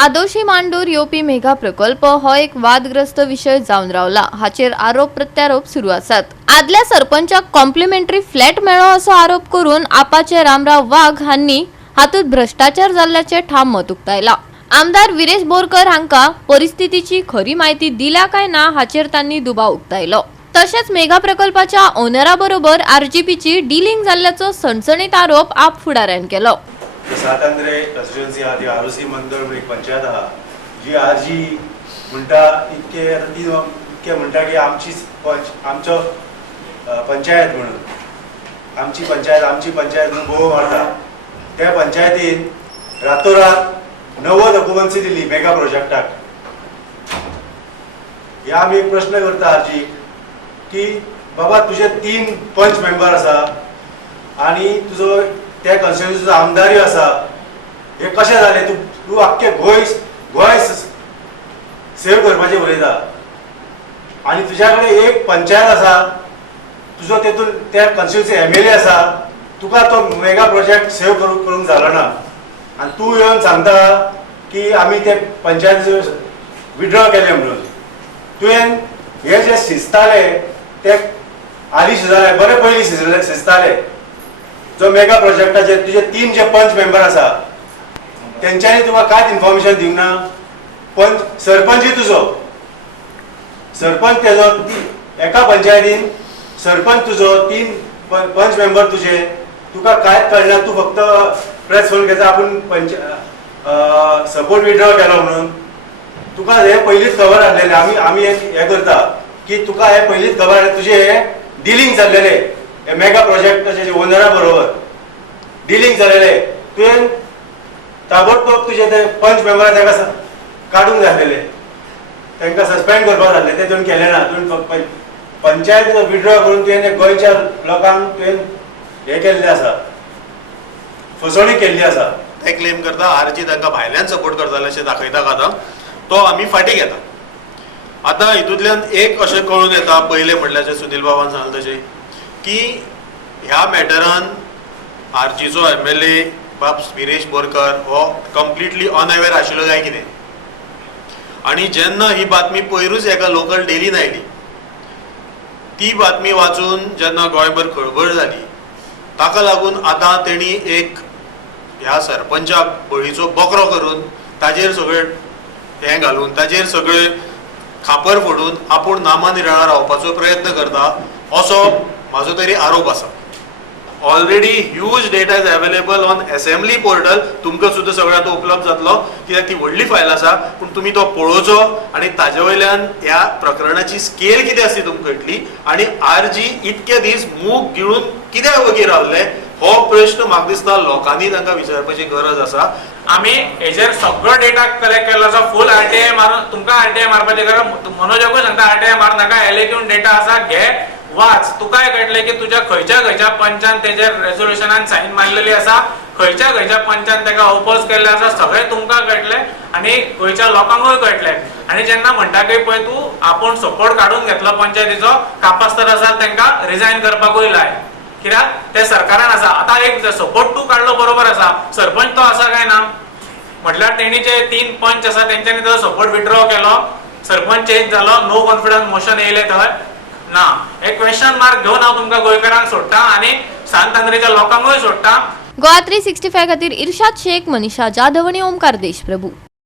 आदोशी मांडूर योपी mega प्रकल्प हो एक वादग्रस्त विषय जावन रावला। हाचेर आरोप प्रत्यारोप सुरू आसात। आदल्या सरपंचाक कॉम्प्लिमेंटरी फ्लॅट मेळ्ळो असो आरोप करून आपाचे रामराव वाघ हांनी हातूंत भ्रष्टाचार जाल्ल्याचे ठाम मत उक्तायला। आमदार विरेश बोरकर हांका परिस्थितीची खरी माहिती दिल्या काय ना हाचेर तांणी दुबाव उक्तायलो। तशेंच मेगा प्रकल्पाच्या ओनरा बरोबर आरजीपीची डीलिंग जाल्ल्याचो सणसणीत आरोप आप फुडाऱ्यान केलो। सातांद्रे कॉन्स्टिट्युएन्सी आहा ती आरोसी मंदळ म्हणून एक पंचायत आहा जी आरजी म्हणटा इतके म्हणटा की आमचो पंचायत म्हणून आमची पंचायत म्हणून भोव मारता। त्या पंचायतीन रातोरात 90 ऑक्युपन्सी दिली मेगा प्रोजेक्टाक। ह्या आमी एक प्रश्न करता आरजी की बाबा तुझे 3 पंच मेंबर आसा आणि तुजो त्या कॉन्स्टिट्युएन्सीचो आमदारी आसा, हे कशें जालें? तू आख्खे गोंय सेव्ह करपाचें उलयता आनी तुज्या कडेन एक पंचायत आसा, तुजो तेतून त्या कॉन्स्टिट्युएन्सी MLA आसा, तुका तो मेगा प्रोजेक्ट सेव्ह करूंक जालो ना आनी तूं येवन सांगता की आमी ते पंचायतीचे विड्रॉ केले म्हणून। तुवें हे जे शिजताले ते आली शिजताले, बरे पयलीं शिजताले। जो मेगा प्रोजेक्टाचे तुझे 3 जे पंच मेंबर आसा तेंच्यांनी तुका कांयच इन्फॉर्मेशन दिवंक ना। पंच सरपंचूय तुजो सरपंच तेजो एका पंचायतीन सरपंच तुजो 3 पंच मेंबर तुजे, तुका कांयच कळना। तू फक्त प्रेस फोन घेता आपूण सपोर्ट विड्रॉ केलो म्हणून। तुका हे पयलींच खबर आसलेले, आमी हे करता की तुका हे पयलींच खबर आसलें तुजे हे डिलिंग जाल्लेले मेगा प्रोजेक्टाचे ओनरा बरोबर डिलिंग जालेले। तुवें ताबडतोब तुजे ते पंच मेंबर ताका काडूंक जाय आसलेले, तांकां सस्पेंड करपाक जाय आसलें, ते तुवें केलें ना। तुवें पंचायतीचो विड्रॉ करून तुवें गोंयच्या लोकांक तुवें हे केल्लें आसा, फसवणूक केल्ली आसा। ते क्लेम करता आरजी तांकां भायल्यान सपोर्ट करताले अशें दाखयता आतां, तो आमी फाटीं घेता। आतां हितूंतल्यान एक अशें कळून येता, पयलें म्हटल्यार जे सुनील बाबान सांगलें तशें की ह्या मॅटरान आरजीचो MLA बाब विरेश बोरकर हो कंप्लिटली अनअवेर आशिल्लो काय कितें। आनी जेन्ना ही बातमी पयरूच एका लोकल डेलीन आयली, ती बातमी वाचून जेन्ना गोंयभर खळबळ जाली, ताका लागून आतां तेणी एक ह्या सरपंचाक बळीचो बकरो करून ताजेर सगळें हें घालून ताजेर सगळें खापर फोडून आपूण नामानिराळा रावपाचो प्रयत्न करता असो म्हाजो तरी आरोप आसा। Already huge data is available on assembly portal, तुमकां सुद्दां सगळ्यां तो उपलब्ध जातलो कित्याक ती व्हडली फायल आसा। पूण तुमी तो पळोवचो आनी ताजे वयल्यान ह्या प्रकरणाची स्केल कितें आसली तुमकां कळटली आनी आरजी इतके दीस मूग गिळून कित्याक वगीर रावले हो प्रश्न म्हाका दिसता लोकांनी तांकां विचारपाची गरज आसा। आमी हेजेर सगळो डेटा कलेक्ट केलो आसा, फुल RTI मारून तुमकां RTI मारपाची गरज, मनोजाकूय सांगता RTI मार नाका, एलेक्यून डेटा आसा घे वाच, तुकाय कळटलें की तुज्या खंयच्या पंचान तेजेर रेझोल्युशनान सायन मारलेली आसा, खंयच्या पंचान तेका ओपोज केल्ले आसा, सगळें तुमकां कळटलें आनी गोंयच्या लोकांकूय कळटलें। आनी जेन्ना म्हणटा की पळय तूं आपूण सपोर्ट काडून घेतलो पंचायतीचो, कापास्तर आसा तांकां रिजायन करपाकूय लाय, कित्याक ते सरकारान आसा। आतां एक सपोर्ट तूं काडलो बरोबर आसा, सरपंच तो आसा काय ना? म्हटल्यार तेणी जे 3 पंच आसा तेंच्यांनी तो सपोर्ट विड्रॉ केलो, सरपंच चेंज जालो, नो कॉन्फिडन्स मोशन येयलें थंय ना। एक क्वेश्चन मार्क घेवन हांव तुमकां गोंयकारांक सोडटा आनी सांतांद्रेच्या लोकांकूय सोडटा। गोवा 365 खातीर इर्शाद शेख, मनीषा जाधव आनी ओमकार देशप्रभू।